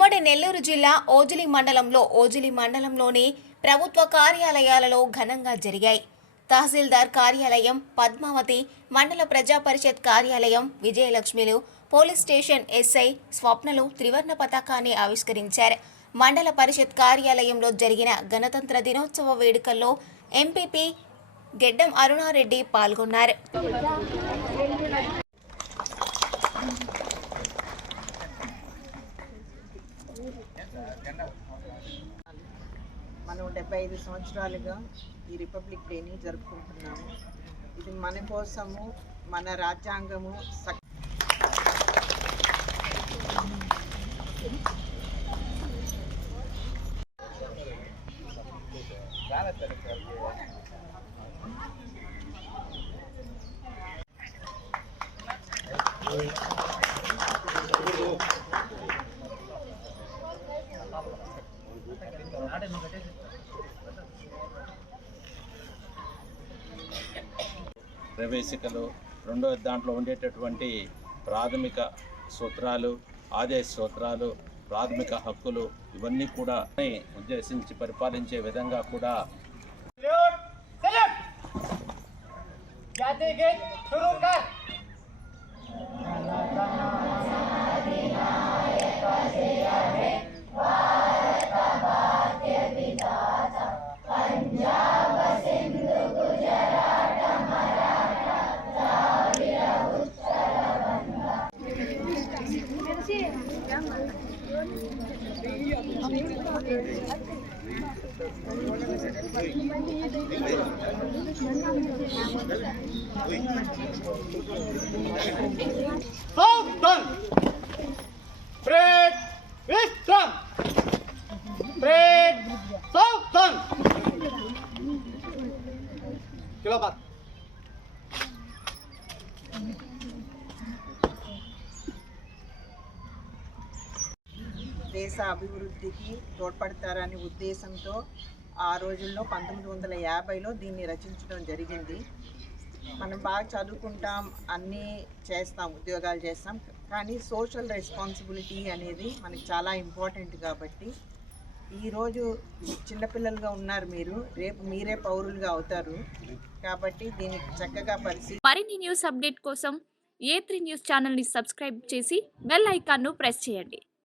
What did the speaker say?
కర్నూలు జిల్లా ఓజిలి మండలంలో ఓజిలి మండలంలోని ప్రభుత్వ కార్యాలయాలలో ఘనంగా జరిగాయి. తహసీల్దార్ కార్యాలయం పద్మావతి మండల ప్రజా పరిషత్ కార్యాలయం విజయలక్ష్మిలు పోలీస్ స్టేషన్ ఎస్ఐ స్వప్నలు త్రివర్ణ పతాకాన్ని ఆవిష్కరించారు. మండల పరిషత్ కార్యాలయంలో జరిగిన గణతంత్ర దినోత్సవ వేడుకల్లో ఎంపీపీ గెడ్డం అరుణారెడ్డి పాల్గొన్నారు. మనం డెబ్బై ఐదు సంవత్సరాలుగా ఈ రిపబ్లిక్ డేని జరుపుకుంటున్నాము. ఇది మన కోసము మన రాజ్యాంగము సక్- ప్రవేశికలు రెండో దాంట్లో ఉండేటటువంటి ప్రాథమిక సూత్రాలు ఆదేశ సూత్రాలు ప్రాథమిక హక్కులు ఇవన్నీ కూడా ఉద్దేశించి పరిపాలించే విధంగా కూడా జాతీయ Geet Sultan Break! Wistram! Break! Sultan Kilopat. దేశ అభివృద్ధికి తోడ్పడతారనే ఉద్దేశంతో ఆ రోజుల్లో పంతొమ్మిది వందల యాభైలో దీన్ని రచించడం జరిగింది. మనం బాగా చదువుకుంటాం అన్నీ చేస్తాం ఉద్యోగాలు చేస్తాం. కానీ సోషల్ రెస్పాన్సిబిలిటీ అనేది మనకి చాలా ఇంపార్టెంట్ కాబట్టి ఈరోజు చిన్నపిల్లలుగా ఉన్నారు మీరు. రేపు మీరే పౌరులుగా అవుతారు. కాబట్టి దీన్ని చక్కగా పరిశీలి మరిన్ని న్యూస్ అప్డేట్ కోసం ఏ త్రీ న్యూస్ ఛానల్ని సబ్స్క్రైబ్ చేసి బెల్ ఐకాన్ను ప్రెస్ చేయండి.